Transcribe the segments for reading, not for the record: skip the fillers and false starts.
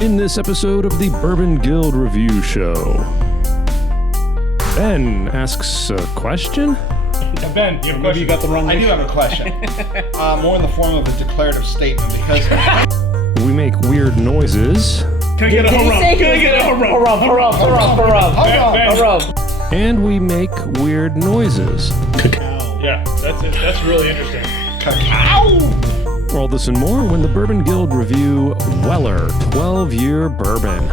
In this episode of the Bourbon Guild Review Show, Ben asks a question? Ben, you have a question? You got the wrong. I do have a question. More in the form of a declarative statement because We make weird noises, Can I get a hurrah? and we make weird noises. Yeah, that's it. That's really interesting. cacao. All this and more when the Bourbon Guild review Weller 12-Year Bourbon.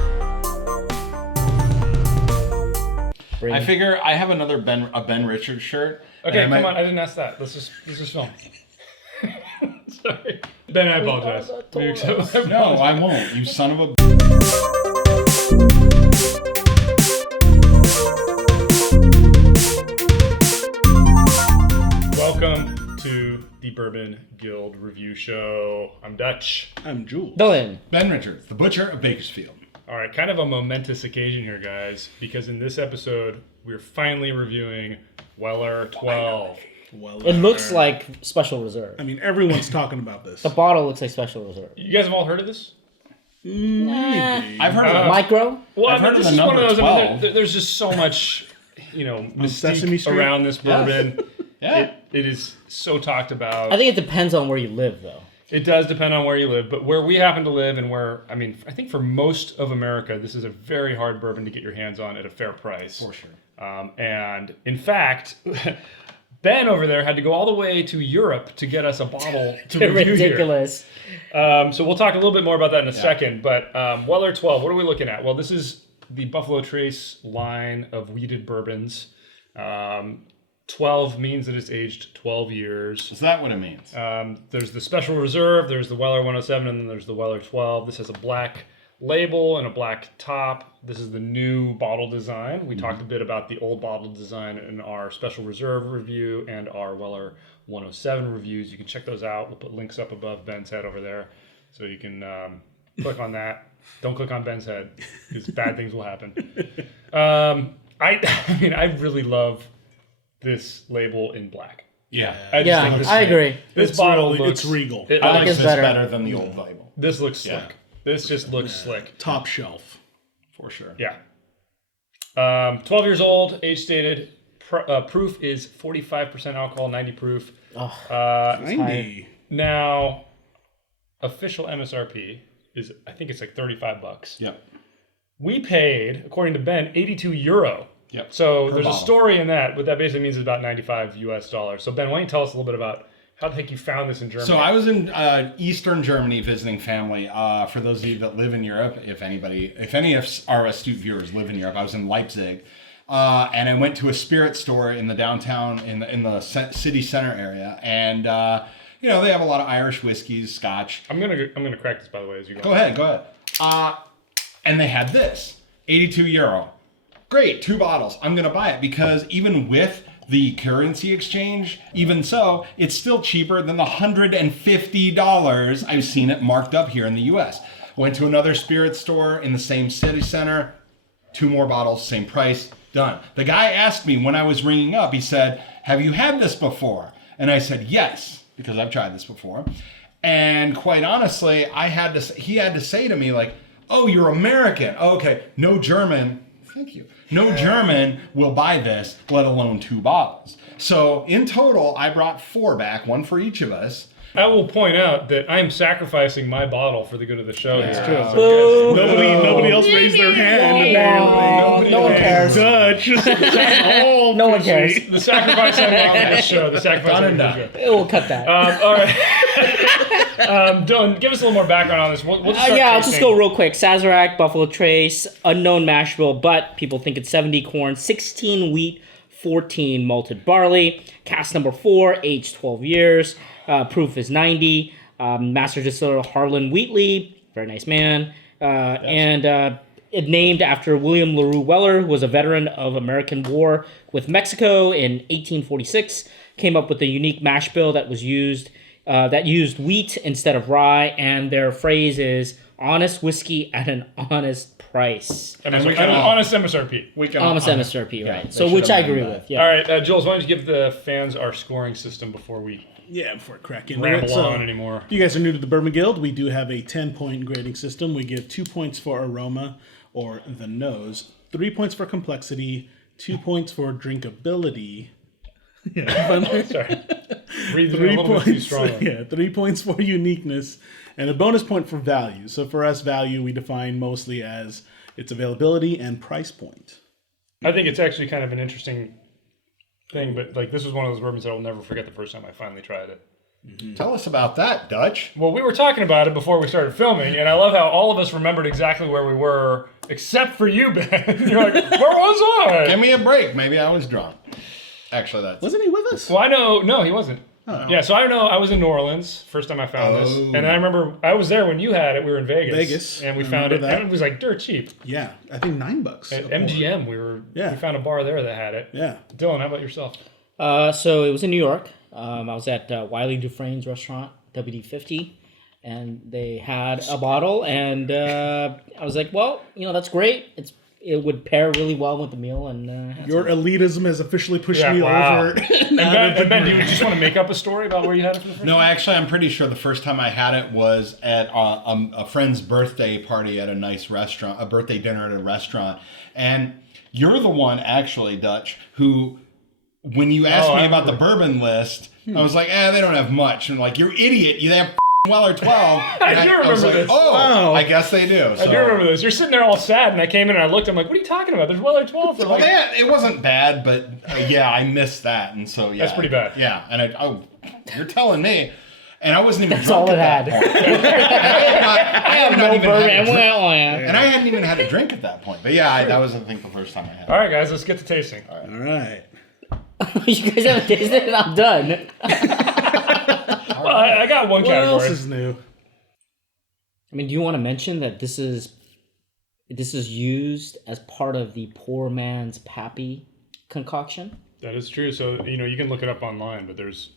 I figure I have another Ben Richards shirt. Okay, come on. I didn't ask that. Let's just film. Sorry. Ben, I apologize. Will you accept my apology? No, I won't. You son of a. Welcome to the Bourbon Guild Review Show. I'm Dutch. I'm Jules. Dylan. Ben Richards, the butcher of Bakersfield. All right, kind of a momentous occasion here, guys, because in this episode, we're finally reviewing Weller 12. Well, It looks like Special Reserve. I mean, everyone's talking about this. The bottle looks like Special Reserve. You guys have all heard of this? Maybe. I've heard of Micro? Well, I've heard of this the is one number of those. 12. There's just so much, Sesame mystique Street? around this bourbon. Yeah. It is so talked about. I think it depends on where you live, though. It does depend on where you live, but where we happen to live and where, I think for most of America, this is a very hard bourbon to get your hands on at a fair price. For sure. And in fact, Ben over there had to go all the way to Europe to get us a bottle to review Ridiculous. here. So we'll talk a little bit more about that in a second, but Weller 12, what are we looking at? Well, this is the Buffalo Trace line of wheated bourbons. 12 means that it's aged 12 years. Is that what it means? There's the Special Reserve, there's the Weller 107, and then there's the Weller 12. This has a black label and a black top. This is the new bottle design. We talked a bit about the old bottle design in our Special Reserve review and our Weller 107 reviews. You can check those out. We'll put links up above Ben's head over there, so you can click on that. Don't click on Ben's head, because bad things will happen. I really love this label in black. Yeah. I agree. This bottle really, looks it's regal. It, I like it's this better. better than the old label. this looks slick. Yeah. This just looks slick. Top shelf. For sure. Yeah. 12 years old, age stated. Proof is 45% alcohol, 90 proof. 90. Now, official MSRP is, I think it's like $35. Yep. We paid, according to Ben, 82 euro. Yep. So Per there's bottle. a story in that. What that basically means is about 95 US dollars. So Ben, why don't you tell us a little bit about how the heck you found this in Germany? So I was in Eastern Germany visiting family. For those of you that live in Europe, if any of our astute viewers live in Europe, I was in Leipzig, and I went to a spirit store in the downtown in the city center area, and they have a lot of Irish whiskeys, Scotch. I'm gonna crack this, by the way, as you go. Go ahead. And they had this 82 euro. Great, 2 bottles. I'm gonna buy it because even with the currency exchange, even so, it's still cheaper than the $150 I've seen it marked up here in the US. Went to another spirit store in the same city center, 2 more bottles, same price, done. The guy asked me when I was ringing up, he said, "Have you had this before?" And I said, "Yes," because I've tried this before. And quite honestly, he had to say to me like, "Oh, you're American. Oh, okay, no German." Thank you. No German will buy this, let alone 2 bottles. So in total, I brought 4 back, 1 for each of us. I will point out that I am sacrificing my bottle for the good of the show. That's here. true. So guys, Nobody else raised their hand. Apparently. No one cares. Dutch. No one cares. the sacrifice I make for this show. The sacrifice I make for this show. We'll cut that. All right. Dylan, give us a little more background on this. We'll just start I'll just tasting. go real quick. Sazerac, Buffalo Trace, unknown mash bill, but people think it's 70 corn, 16 wheat, 14 malted barley. Cask number 4, aged 12 years. Proof is 90. Master distiller Harlan Wheatley, very nice man. And it named after William LaRue Weller, who was a veteran of American War with Mexico in 1846. Came up with a unique mash bill that was used wheat instead of rye, and their phrase is "honest whiskey at an honest price." Honest MSRP. Honest MSRP, right? they So, should which I have done agree that. with. Yeah. All right, Jules, why don't you give the fans our scoring system before we Yeah, before cracking ramble on anymore. You guys are new to the Bourbon Guild. We do have a 10-point grading system. We give 2 points for aroma or the nose, 3 points for complexity, 2 points for drinkability. Yeah, Sorry. Breathe a little bit too strongly. Yeah, 3 points for uniqueness, and a bonus point for value. So for us, value we define mostly as its availability and price point. I think it's actually kind of an interesting thing, but like this was one of those bourbons that I'll never forget the first time I finally tried it. Tell us about that, Dutch. Well, we were talking about it before we started filming, and I love how all of us remembered exactly where we were, except for you, Ben. You're like, where was I? Give me a break. Maybe I was drunk. Actually, that's... Wasn't he with us? Well, I know. No, he wasn't. Oh. Yeah, so I know I was in New Orleans first time I found this, and I remember I was there when you had it. We were in Vegas, and we found it, and it was like dirt cheap. Yeah, I think $9. At MGM, we found a bar there that had it. Yeah. Dylan, how about yourself? So it was in New York. I was at Wiley Dufresne's restaurant, WD-50, and they had a bottle, and I was like, well, that's great. It would pair really well with the meal. And your elitism has officially pushed me over. And Ben, do you just want to make up a story about where you had it for the first time? No, actually, I'm pretty sure the first time I had it was at a friend's birthday party at a nice restaurant, a birthday dinner at a restaurant. And you're the one, actually, Dutch, who, when you asked me about the bourbon list, I was like, they don't have much. And like, you're idiot. They have Weller 12. And I do remember this. Wow. I guess they do. So. I do remember this. You're sitting there all sad, and I came in and I looked. I'm like, what are you talking about? There's Weller 12. Well, it wasn't bad, but I missed that. And so, That's pretty bad. Yeah. And you're telling me. And I wasn't even that's drunk all it at had. I have no bourbon. And I hadn't even had a drink at that point. But that was, I think, the first time I had it. All right, guys, let's get to tasting. All right. You guys haven't tasted it, and I'm done. Well, I got one category. What else is new? I mean, do you want to mention that this is used as part of the poor man's Pappy concoction? That is true. So, you can look it up online, but there's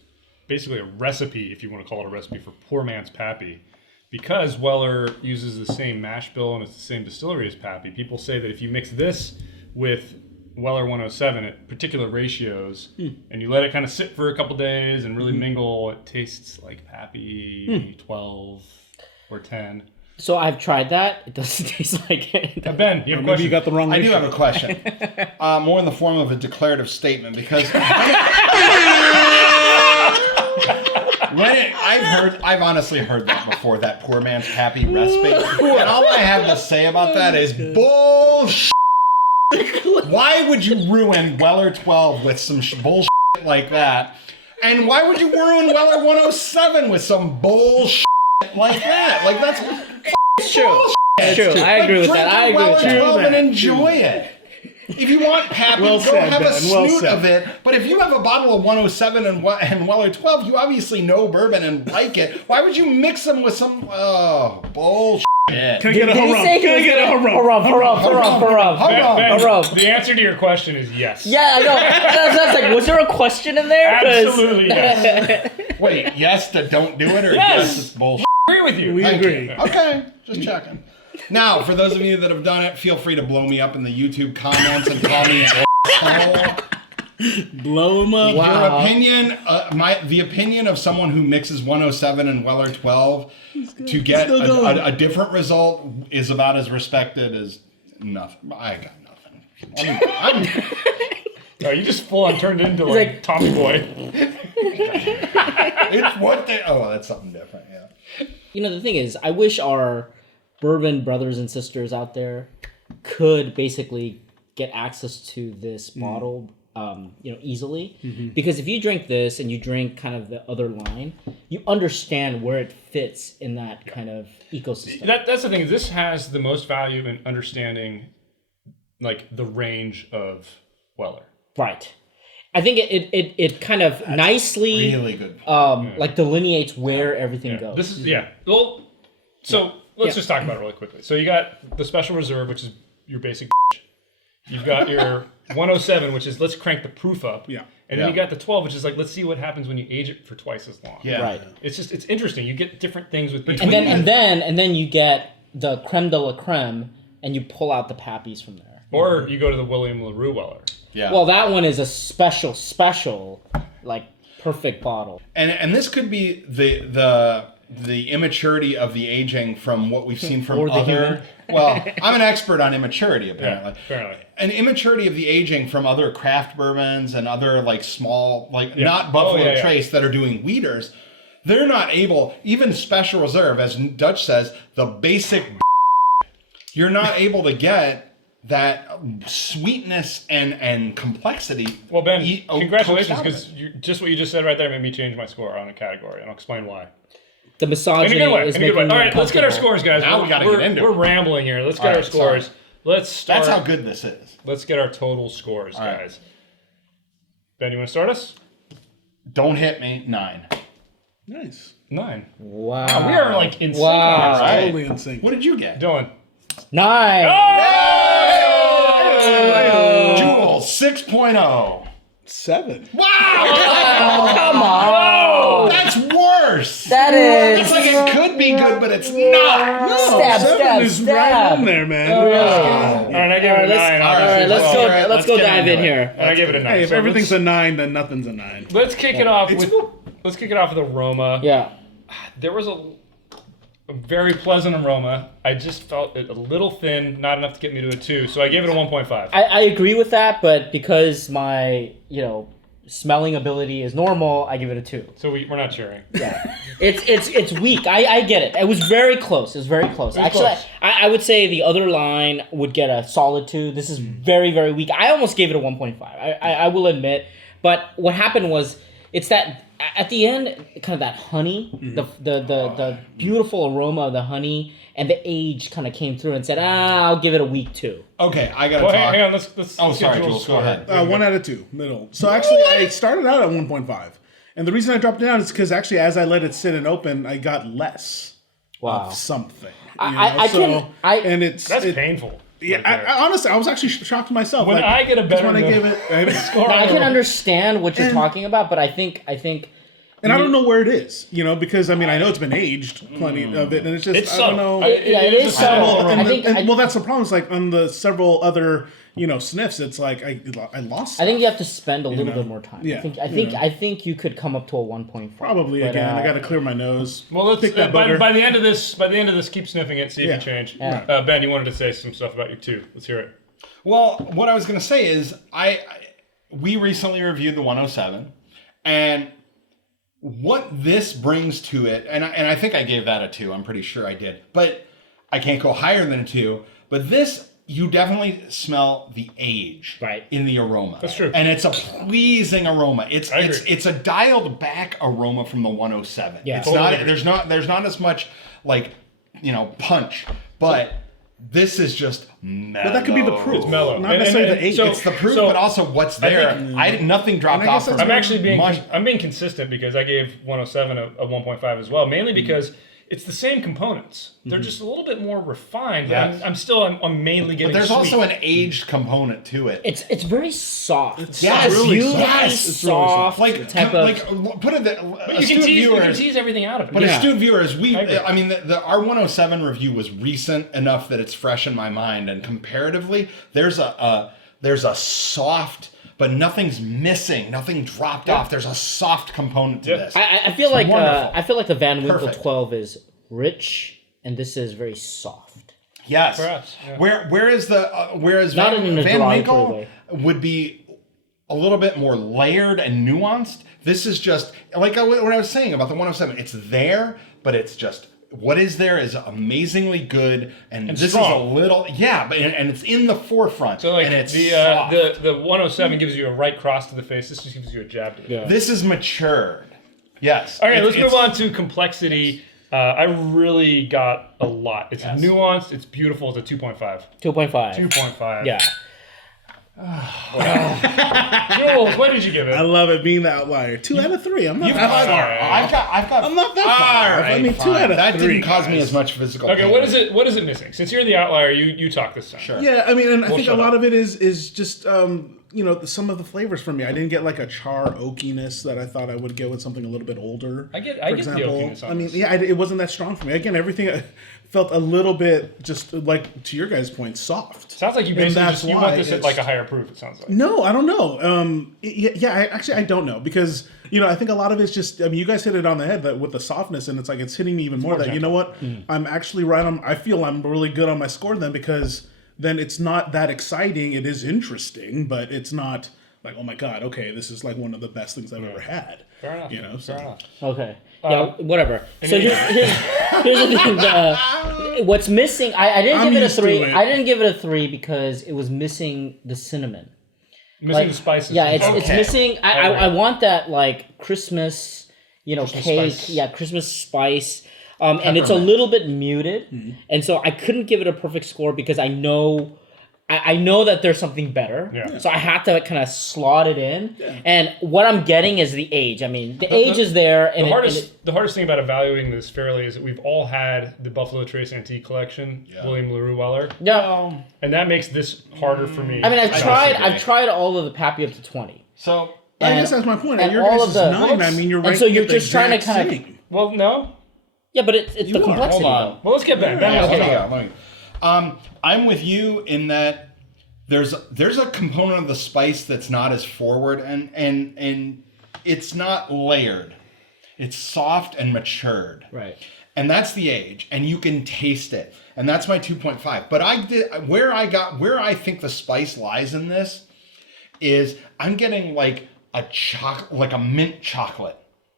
basically a recipe, if you want to call it a recipe, for poor man's Pappy. Because Weller uses the same mash bill and it's the same distillery as Pappy, people say that if you mix this with Weller 107 at particular ratios, and you let it kind of sit for a couple days and really mingle, it tastes like Pappy 12 or 10. So I've tried that. It doesn't taste like it. Ben, you have a question? Maybe you got the wrong I do ratio. have a question. More in the form of a declarative statement, because I've honestly heard that before, that poor man's Pappy recipe. And all I have to say about that is bullshit. Why would you ruin Weller 12 with some bullshit like that? And why would you ruin Weller 107 with some bullshit like that? Like, that's It's true. It's true. I agree with that. I agree with Weller 12 that. and enjoy it. If you want Pappy, go have a snoot of it. But if you have a bottle of 107 and Weller 12, you obviously know bourbon and like it. Why would you mix them with some bullshit? Can I get a home run? Can I get a home run? Ben, the answer to your question is yes. Yeah, I know. That's like, was there a question in there? 'Cause- Absolutely yes. Wait, yes to don't do it, or Yes. yes it's bullshit? I agree with you. We Thank agree. you. Okay, just checking. Now, for those of you that have done it, feel free to blow me up in the YouTube comments and call me an asshole. Blow them up. Your opinion, the opinion of someone who mixes 107 and Weller 12 to get a different result is about as respected as nothing. I got nothing. No, you just full on turned into like Tommy Boy. It's what they. Oh, that's something different. Yeah. The thing is, I wish our bourbon brothers and sisters out there could basically get access to this bottle easily. Because if you drink this and you drink kind of the other line, you understand where it fits in that kind of ecosystem. That's the thing. This has the most value in understanding like the range of Weller. Right. I think it kind of nicely Really good. like delineates where everything goes. This is well. So let's just talk about it really quickly. So you got the Special Reserve, which is your basic. You've got your 107, which is let's crank the proof up. Yeah. And then you got the 12, which is like let's see what happens when you age it for twice as long. Yeah. Right. It's interesting. You get different things with each And one. then you get the creme de la creme, and you pull out the Pappies from there. Or you go to the William LaRue Weller. Yeah. Well, that one is a special, like perfect bottle. And this could be the immaturity of the aging from what we've seen from Or the other. human. Well, I'm an expert on immaturity apparently. Yeah, apparently. An immaturity of the aging from other craft bourbons and other like small, like not Buffalo Trace that are doing wheaters. They're not able, even Special Reserve, as Dutch says, the basic. You're not able to get that sweetness and complexity. Well, Ben, congratulations, comes out of because just what you just said right there made me change my score on a category, and I'll explain why. The misogyny In a good way. is In a good making way. All you right, let's get our uncomfortable. scores, guys. Now we gotta get into We're it. rambling here. Let's get All our right, scores. sorry. Let's start. That's how good this is. Let's get our total scores, All right. guys. Ben, you want to start us? Don't hit me. 9. Nice. 9. Wow. We are like in sync. Wow. on this. Right. Totally in sync. What did you get? Dylan. 9. Jules 6.0. 7. Wow! Come on. That's worse. That is. It's like it could be good, but it's not. Stab, 7 stab, is stab. right in there, man. All right, I give it a 9. All right, let's Well, go. all right, let's go let's get dive into in it. here. And I give it a 9. Hey, if So everything's let's, a 9, then nothing's a 9. let's kick it off with. Let's kick it off with Aroma. Yeah. There was a very pleasant aroma. I just felt it a little thin, not enough to get me to a 2, so I gave it a 1.5. I agree with that, but because my smelling ability is normal, I give it a 2. So we're not cheering. Yeah, it's weak. I get it. It was very close. It was very close. Actually, close. I would say the other line would get a solid 2. This is very, very weak. I almost gave it a 1.5. I will admit, but what happened was it's that at the end, kind of that honey, the beautiful aroma of the honey and the age kind of came through and said, I'll give it a weak 2. Okay, I gotta Well, talk. hang on. Let's Oh, get sorry, Jules' Jules, go score. ahead. 1 out of 2, middle. So actually, I started out at 1.5. And the reason I dropped it down is because actually, as I let it sit and open, I got less Wow. of something. And That's painful. Yeah, right there. I honestly, I was actually shocked myself. When I get a better when I no- give it, Score Now, I on can Aroma. understand what you're talking about, but I think and I don't know where it is, because I mean I know it's been aged plenty of it, and it's just It's I don't subtle. know. it is a subtle subtle. aroma. Well, that's the problem. It's like on the several other sniffs, it's like I lost. I think you have to spend a little bit more time. Yeah, I think you could come up to a 1.5. Probably but, again. I got to clear my nose. Well, let's pick that by booger. the end of this, keep sniffing it, see if you change. Yeah. Ben, you wanted to say some stuff about your 2. Let's hear it. Well, what I was going to say is we recently reviewed the 107, and what this brings to it, and I think I gave that a 2. I'm pretty sure I did, but I can't go higher than a 2. But this, you definitely smell the age in the aroma. That's true. And it's a pleasing aroma. It's I agree. it's a dialed back aroma from the 107. Yeah. It's Totally not agree. there's not as much like punch, but this is just mellow. But that could be the proof. It's mellow. Not necessarily the age. so- It's the proof, so- but also what's there. Nothing dropped And I off guess from that's I'm actually being much. I'm being consistent because I gave 107 a 1.5 as well, mainly because it's the same components. They're just a little bit more refined. Yes. I'm mainly getting. But there's sweet. also an aged component to it. It's very soft. Yes, really beautifully soft. Yes. It's really soft. soft. Like, type of. like put it that You can, tease everything out of it. But astute viewers, agree. I mean, our 107 review was recent enough that it's fresh in my mind, and comparatively, there's a soft, but nothing's missing, nothing dropped off. There's a soft component to this. I feel like wonderful. the Van Winkle Perfect. 12 is rich, and this is very soft. Yes. Perhaps, yeah. Whereas Not in a Van derogatory Winkle way. would be a little bit more layered and nuanced. This is just like what I was saying about the 107. It's there, but it's just what is there is amazingly good, and this strong. is a little and it's in the forefront. So like and it's the 107 gives you a right cross to the face. This just gives you a jab to the face. this is matured. Yes. All right, let's move on to complexity. I really got a lot. It's nuanced. It's beautiful. It's a 2.5. 2.5. 2.5. Yeah. Jules, what did you give it? I love it being the outlier. 2 out of 3. I'm not that far. I've got. I'm not that far. All right, I mean, 2 out of 3. that didn't cause me guys. as much physical. Okay, pain. what is it missing? Since you're the outlier, you talk this time. Sure. Yeah, I mean, and I think a shut lot up. of it is just some of the flavors for me. I didn't get like a char oakiness that I thought I would get with something a little bit older. I get the oakiness on this. It wasn't that strong for me. Again, everything felt a little bit, just like to your guys' point, soft. Sounds like you basically want this at like a higher proof. It sounds like. No, I don't know. I don't know because I think a lot of it's just. I mean, you guys hit it on the head that with the softness, and it's like it's hitting me even more. That you know what, I'm actually right on. I feel I'm really good on my score then because then it's not that exciting. It is interesting, but it's not like, oh my god, okay, this is like one of the best things I've ever had. Fair enough. Fair enough. Okay. Yeah, whatever. So here's the thing. What's missing? I didn't give it a 3. I didn't give it a 3 because it was missing the cinnamon. Missing the spices. Yeah, it's missing. I want that like Christmas, cake. Spice. Yeah, Christmas spice. And it's a little bit muted, and so I couldn't give it a perfect score because I know that there's something better. Yeah. So I had to kind of slot it in, and what I'm getting is the age. I mean, the age is there. And the hardest thing about evaluating this fairly is that we've all had the Buffalo Trace Antique Collection, William LaRue Weller. Yeah. And that makes this harder for me. I mean, I've tried all of the Pappy up to 20. So I guess that's my point. And Your all guys' of the 9. I mean, you're right. and so you're just trying to kind of. Well, no. Yeah, but it's the complexity. Hold on. Well, let's get back. I'm with you in that there's a component of the spice that's not as forward and it's not layered. It's soft and matured. Right. And that's the age, and you can taste it. And that's my 2.5. But where I think the spice lies in this is I'm getting like a mint chocolate.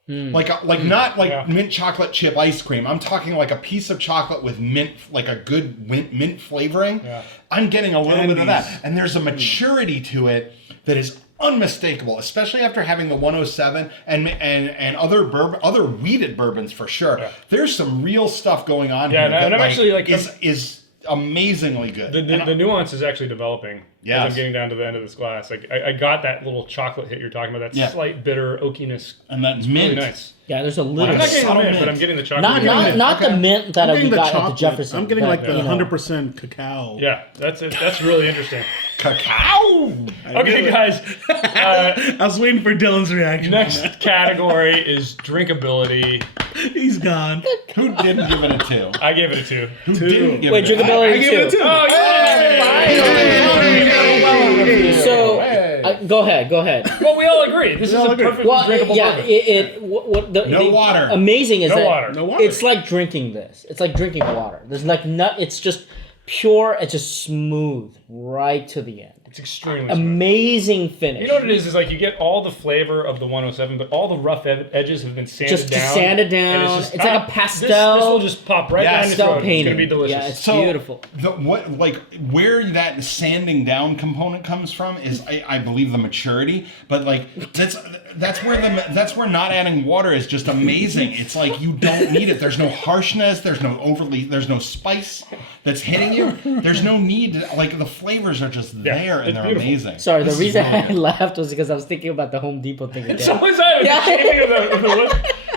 Not mint chocolate chip ice cream. I'm talking like a piece of chocolate with mint, like a good mint flavoring. Yeah. I'm getting a little bit of that. And there's a maturity to it that is unmistakable, especially after having the 107 and other weeded bourbons for sure. Yeah. There's some real stuff going on here that I'm actually is amazingly good. The nuance is actually developing. Yes. As I'm getting down to the end of this glass. Like I got that little chocolate hit you're talking about, that slight bitter oakiness. And that's really nice. Yeah, there's a little. I'm not getting the mint, but I'm getting the chocolate. Not the mint that we got at the Jefferson. I'm getting like the 100% cacao. Yeah, that's really interesting. Cacao! Okay, guys. I was waiting for Dylan's reaction. Next category is drinkability. He's gone. Who didn't give it a 2? I gave it a 2. Who didn't give Wait, it a 2? drinkability I gave it a 2. Oh, yeah. So, go ahead. Well, we all agree. This is a perfectly drinkable bourbon. No water. Amazing is No water. No water. it's like drinking this. It's like drinking water. There's like it's just pure. It's just smooth right to the end. It's extremely smooth. Amazing finish. You know what it is like you get all the flavor of the 107, but all the rough edges have been sanded down. Sanded down. And It's like a pastel. This will just pop right down your throat. It's painting. going to be delicious. Yeah, it's beautiful. Where that sanding down component comes from is, I believe, the maturity. But that's where not adding water is just amazing. It's like you don't need it. There's no harshness. There's no spice that's hitting you. There's no need. The flavors are just there. And they're beautiful. Amazing. Sorry, the reason I laughed was because I was thinking about the Home Depot thing again. So was I.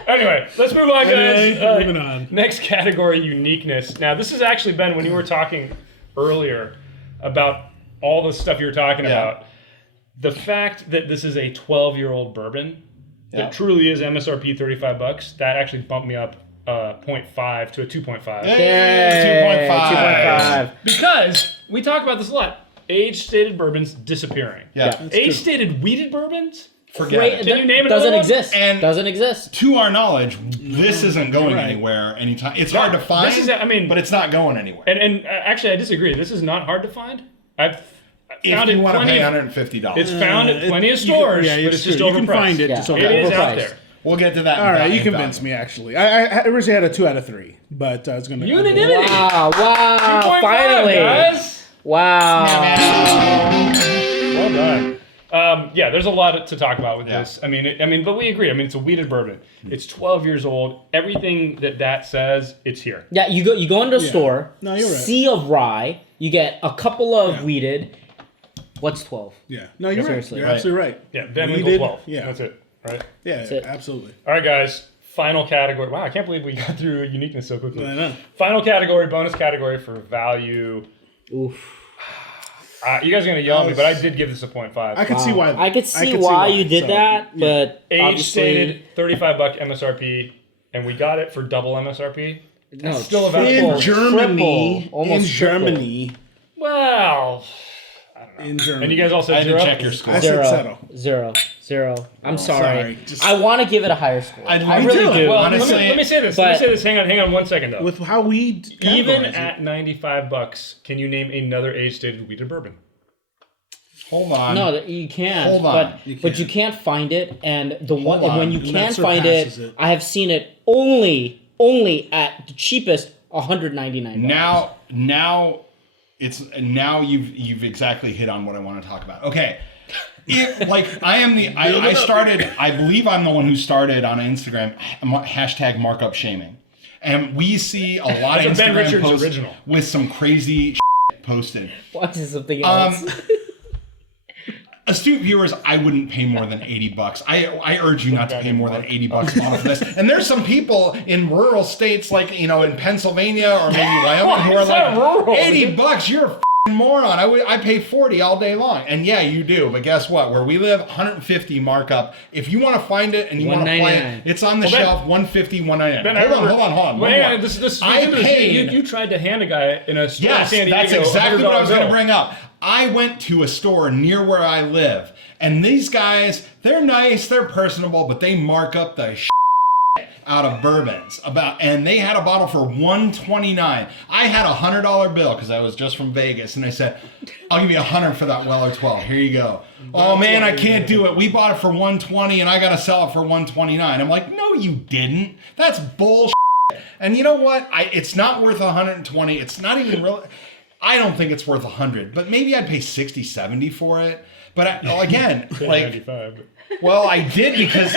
Anyway, let's move on, guys. Moving on. Next category, uniqueness. Now, this is actually, Ben, when you were talking earlier about all the stuff you were talking about, the fact that this is a 12-year-old bourbon that truly is MSRP $35, that actually bumped me up 0.5 to a 2.5. Yay! 2.5. Because we talk about this a lot. Age-stated bourbons disappearing. Yeah. Age-stated weeded bourbons? Forget it. Can you name it? Doesn't exist. And doesn't exist. To our knowledge, this isn't going anywhere anytime. It's hard to find. But it's not going anywhere. And actually, I disagree. This is not hard to find. I've found if you it want to plenty. pay $150, It's found at plenty of stores, but it's just overpriced. You can find it. Yeah. Just It is out Overpriced. there. we'll get to that. All right, you convinced me. Actually, I originally had a 2 out of 3, but I was going to Unanimity. Wow! 2.5, Finally! guys. Wow! Well done. Yeah, there's a lot to talk about with this. I mean, but we agree. I mean, it's a weeded bourbon. It's 12 years old. Everything that says, it's here. Yeah, you go into a store. No, you're right. Sea of rye. You get a couple of weeded. What's 12? Yeah. No, you're right. Seriously. You're absolutely right. Yeah, Van We Winkle did- 12. yeah. That's it, right? Yeah, it. absolutely. All right, guys. Final category. Wow, I can't believe we got through uniqueness so quickly. I know. Final category, bonus category for value. Oof. You guys are gonna yell at me, but I did give this a 0.5. I could see why. I could see why you did so, that, but Age obviously, stated $35 MSRP, and we got it for double MSRP. no, Still about in full. Germany, triple, almost in Germany, Well, in Germany. and you guys all I said had to zero. check your score. I said settle. Zero. I'm sorry. sorry. Just- I want to give it a higher score. I Me really too. do. Well, Honestly, let me say this. but- Hang on 1 second though. With how we Even categorize it. at $95, can you name another age-stated wheated bourbon? Hold on. No, you can. Hold on. But you can't find it, and the one on. and when you And can that find it, surpasses it. I have seen it only at the cheapest $199. Now you've exactly hit on what I want to talk about. Okay. I believe I'm the one who started on Instagram hashtag markup shaming. And we see a lot of That's a Ben Instagram Richards posts original. with some crazy posted. What is something else? Astute viewers, I wouldn't pay more than $80. I urge you not to pay more than $80 a bottle for this. And there's some people in rural states like, in Pennsylvania or maybe Wyoming who are like, rural. $80, you're a f***ing moron. I pay 40 all day long. And yeah, you do. But guess what? Where we live, 150 markup. If you want to find it and you want to play it, it's on the shelf, 150, 199. Ben, Hold on. Wait, hang on. This I paid. You tried to hand a guy in a store Yes, in San Diego. that's exactly what I was going to $100 bring up. I went to a store near where I live, and these guys, they're nice, they're personable, but they mark up the out of bourbons and they had a bottle for $129. I had a $100 bill because I was just from Vegas, and I said, I'll give you $100 for that Weller 12. Here you go. Oh man, I can't do it. We bought it for $120 and I gotta sell it for $129. I'm like, no, you didn't. That's bullshit. And you know what? It's not worth $120. It's not even real. I don't think it's worth $100, but maybe I'd pay $60, $70 for it. But again, like, well, I did because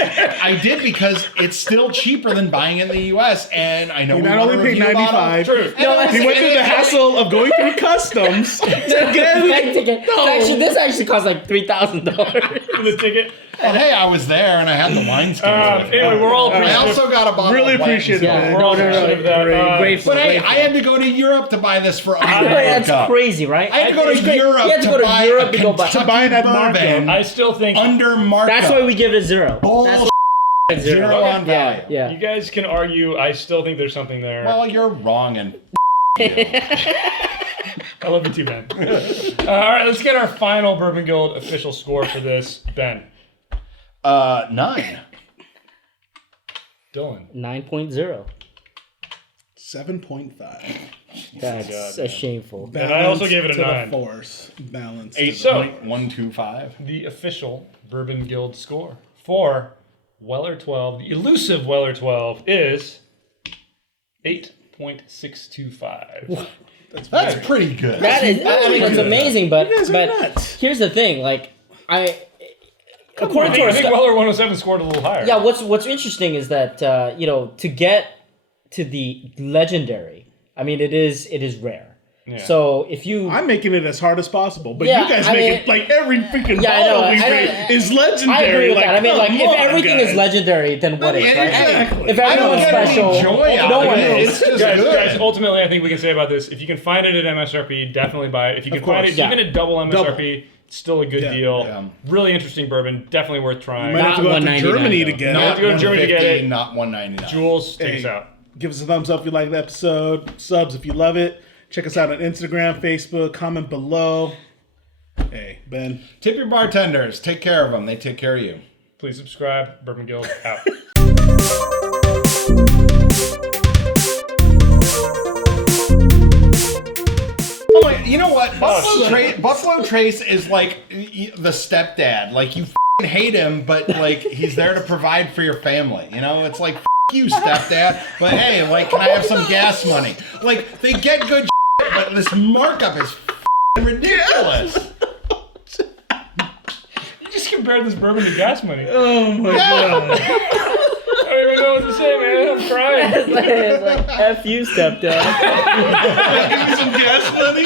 it's still cheaper than buying in the U.S. And I know He we not want only to paid review a bottle. $95. True. He went through the hassle of going through customs to get This actually cost like $3,000. the ticket. Well, hey, I was there and I had the wine skin. Anyway, we're all I appreciative. also got a bottle. really of wine. appreciate it, Yeah. man. We're all appreciative of that. Grateful. But hey, I had to go to Europe to buy this for under That's markup. crazy, right? I had to go It's to great. Europe You have to go to buy Europe a to go buy. Kentucky To buy it at bourbon I still think under markup. That's why we give it a 0. Bullshit. That's Zero on value. Yeah. you guys can argue. I still think there's something there. Well, you're wrong and I love you too, Ben. All right, let's get our final Bourbon Guild official score for this. Ben. 9. Dylan. 9.0. 7.5. That's shameful. And I also gave it a to 9. The force balance. 8.125. The official Bourbon Guild score for Weller 12, the elusive Weller 12, is 8.625. That's pretty good. That is, I mean, it's amazing, but You guys are nuts. here's the thing, like, according to I our think Weller 107 scored a little higher. yeah, what's interesting is that to get to the legendary, I mean, it is rare. Yeah. So if you I'm making it as hard as possible, but Yeah, you guys I make mean- it like every freaking Yeah, I know, bottle we I know. make is legendary. I agree with that. I mean, like, come if on, everything guys. is legendary, then what is, right? Exactly. If I don't everyone's get any special, joy out no of one it. is. It's just Guys, good. ultimately, I think we can say about this, if you can find it at MSRP, definitely buy it. If you can find it course. Yeah. even at double MSRP, it's still a good Yeah. deal. Yeah. Really interesting bourbon. Definitely worth trying. You might have to Not go out to $1.99 Germany to though. get No, it. have to go to Germany to get 150, it. not 199. Jules, take us out. Give us a thumbs up if you like the episode. Subs if you love it. Check us out on Instagram, Facebook. Comment below. Hey, Ben. Tip your bartenders. Take care of them. They take care of you. Please subscribe. Bourbon Guild out. Oh my, you know what? Buffalo Trace is like the stepdad. Like, you f***ing hate him, but like he's there to provide for your family. You know, it's like, f*** you, stepdad. But hey, like, can I have some gas money? Like, they get good shit, but this markup is f***ing ridiculous. You just compared this bourbon to gas money. Oh my god. I don't even know what to say, man. I'm crying. It's like, F you, stepdad. Give me some gas money.